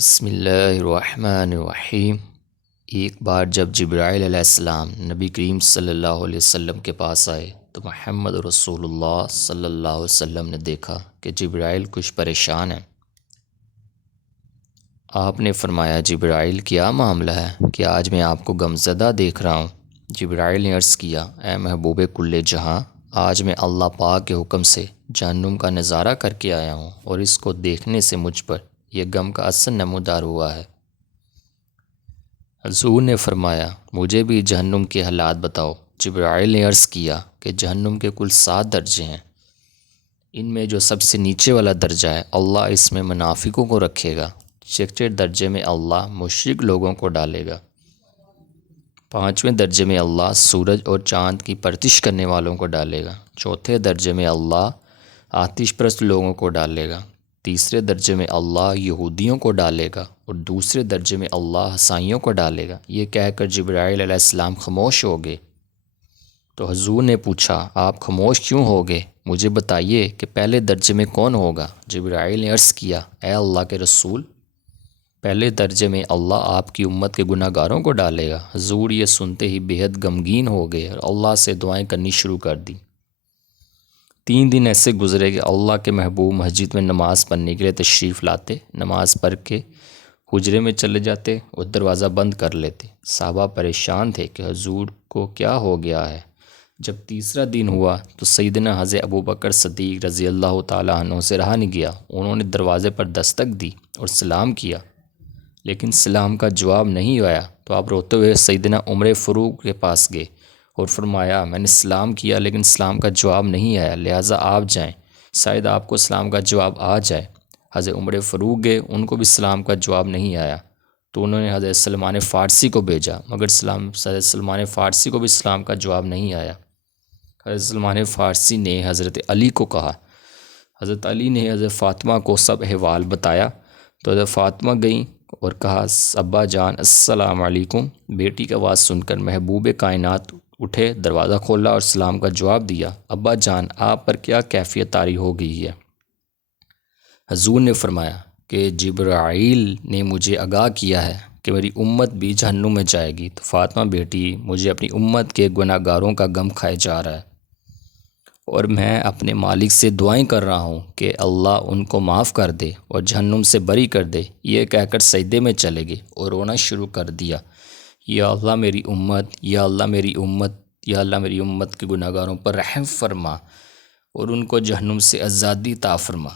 بسم اللہ الرحمن الرحیم۔ ایک بار جب جبرائیل علیہ السلام نبی کریم صلی اللہ علیہ وسلم کے پاس آئے تو محمد رسول اللہ صلی اللہ علیہ وسلم نے دیکھا کہ جبرائیل کچھ پریشان ہے۔ آپ نے فرمایا، جبرائیل کیا معاملہ ہے کہ آج میں آپ کو غمزدہ دیکھ رہا ہوں؟ جبرائیل نے عرض کیا، اے محبوب کل جہاں، آج میں اللہ پاک کے حکم سے جہنم کا نظارہ کر کے آیا ہوں اور اس کو دیکھنے سے مجھ پر یہ غم کا اثر نمودار ہوا ہے۔ حضور نے فرمایا، مجھے بھی جہنم کے حالات بتاؤ۔ جبرائیل نے عرض کیا کہ جہنم کے کل 7 درجے ہیں۔ ان میں جو سب سے نیچے والا درجہ ہے، اللہ اس میں منافقوں کو رکھے گا۔ 6 درجے میں اللہ مشرک لوگوں کو ڈالے گا۔ 5ویں درجے میں اللہ سورج اور چاند کی پرستش کرنے والوں کو ڈالے گا۔ 4تھے درجے میں اللہ آتش پرست لوگوں کو ڈالے گا۔ 3 درجے میں اللہ یہودیوں کو ڈالے گا اور 2 درجے میں اللہ عیسائیوں کو ڈالے گا۔ یہ کہہ کر جبرائیل علیہ السلام خاموش ہو گئے۔ تو حضور نے پوچھا، آپ خاموش کیوں ہو گئے؟ مجھے بتائیے کہ پہلے درجے میں کون ہوگا؟ جبرائیل نے عرض کیا، اے اللہ کے رسول، پہلے درجے میں اللہ آپ کی امت کے گناہ گاروں کو ڈالے گا۔ حضور یہ سنتے ہی بےحد غمگین ہو گئے اور اللہ سے دعائیں کرنی شروع کر دی۔ 3 دن ایسے گزرے کہ اللہ کے محبوب مسجد میں نماز پڑھنے کے لیے تشریف لاتے، نماز پڑھ کے حجرے میں چلے جاتے اور دروازہ بند کر لیتے۔ صحابہ پریشان تھے کہ حضور کو کیا ہو گیا ہے۔ جب تیسرا دن ہوا تو سیدنا حضرت ابوبکر صدیق رضی اللہ تعالیٰ عنہ سے رہا نہیں گیا۔ انہوں نے دروازے پر دستک دی اور سلام کیا، لیکن سلام کا جواب نہیں آیا تو آپ روتے ہوئے سیدنا عمر فاروق کے پاس گئے اور فرمایا، میں نے سلام کیا لیکن سلام کا جواب نہیں آیا، لہٰذا آپ جائیں، شاید آپ کو سلام کا جواب آ جائے۔ حضرت عمر فاروق گئے، ان کو بھی سلام کا جواب نہیں آیا تو انہوں نے حضرت سلمان فارسی کو بھیجا، مگر حضرت سلمان فارسی کو بھی سلام کا جواب نہیں آیا۔ حضرت سلمان فارسی نے حضرت علی کو کہا۔ حضرت علی نے حضرت فاطمہ کو سب احوال بتایا تو حضرت فاطمہ گئیں اور کہا، ابا جان السلام علیکم۔ بیٹی کی آواز سن کر محبوب کائنات اٹھے، دروازہ کھولا اور سلام کا جواب دیا۔ ابا جان، آپ پر کیا کیفیت طاری ہو گئی ہے؟ حضور نے فرمایا کہ جبرائیل نے مجھے آگاہ کیا ہے کہ میری امت بھی جہنم میں جائے گی، تو فاطمہ بیٹی، مجھے اپنی امت کے گناہ گاروں کا غم کھائے جا رہا ہے اور میں اپنے مالک سے دعائیں کر رہا ہوں کہ اللہ ان کو معاف کر دے اور جہنم سے بری کر دے۔ یہ کہہ کر سجدے میں چلے گئے اور رونا شروع کر دیا، یا اللہ میری امت، یا اللہ میری امت، یا اللہ میری امت کے گناہ گاروں پر رحم فرما اور ان کو جہنم سے آزادی عطا فرما۔